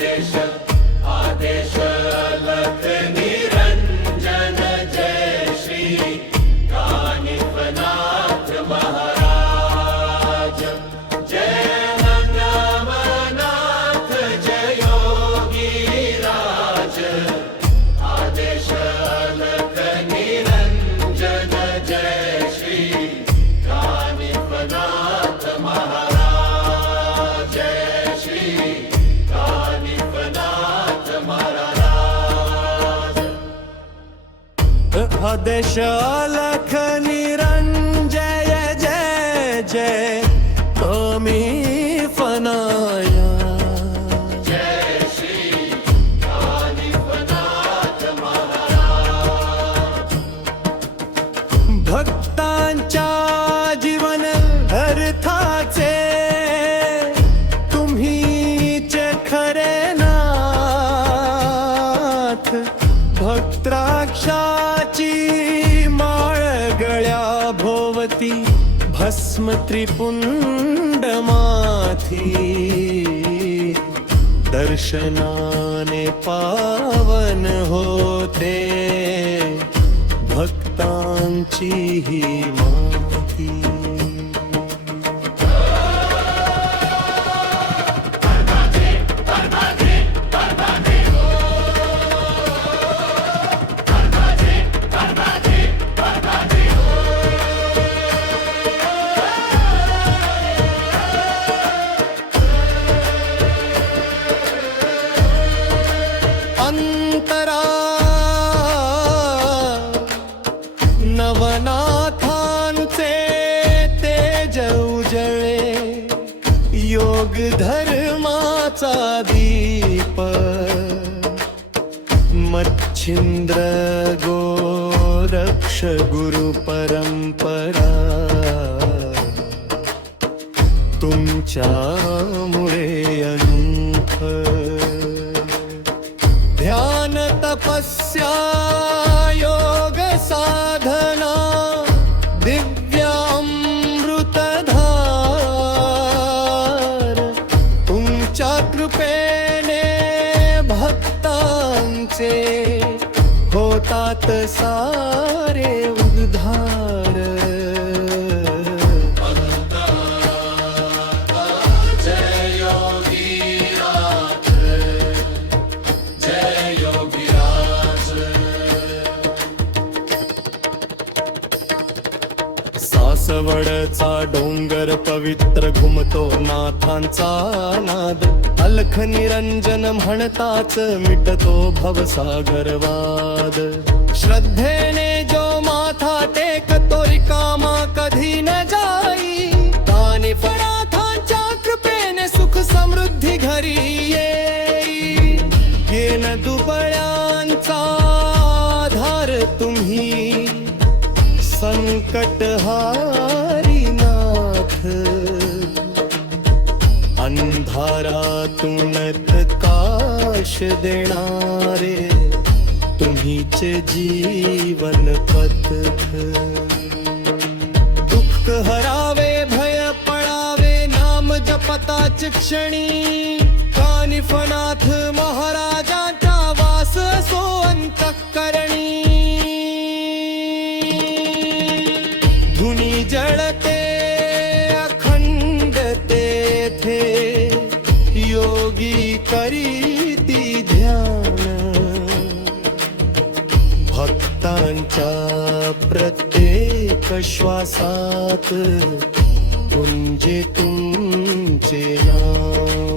आदेश आदेश अलख निरंजन जय श्री कानिफनाथ महाराज जय हनुमनाथ जय योगी राज आदेश अलख निरंजन जय श्री कानिफनाथ महाराज जय श्री कानिफनाथ महाराज आदेश अलख निरंजय जय जय कमी फनाया जय श्री कानिफनाथ महाराज भक्तांच्या जीवन अर्थाचे तुम्हीच खरे नाथ भक्त्राक्षाची माळ गळ्या भोवती भस्म त्रिपुंड माथी दर्शनाने पावन होते भक्तांची ही माती अंतरा नवनाथांचे तेज उजळे योग धर्माचा दीप मच्छिंद्र गोरक्ष गुरु परंपरा तुमच्यामुळे अनुप ध्यान तपस्या योग साधना दिव्यामृतधार तुमच्या कृपेने भक्तांचे होतात सारे उद्धार जय योगी राज जय योगी राज सासवडचा डोंगर पवित्र घुमतो नाथांचा नाद अलख निरंजन म्हणताच मिटतो भवसागरवाद श्रद्धेने जो माथा टेकतो रिकामा कधी न जाई कानिफनाथांच्या कृपेने सुख समृद्धी घरी येई येन दुबळ्यांचा आधार तुम्ही संकटहारी नाथ अंधारातून प्रकाश देणारे तुम्हीच जीवन पथ दुःख हरावे भय पळावे नाम जपताच क्षणी कानिफनाथ महाराजांचा वास असो अंतःकरणी धुनी जळते अखंड तेथे योगी करीती ध्यान भक्तांच्या प्रत्येक श्वासात गुंजे तुमचे नाम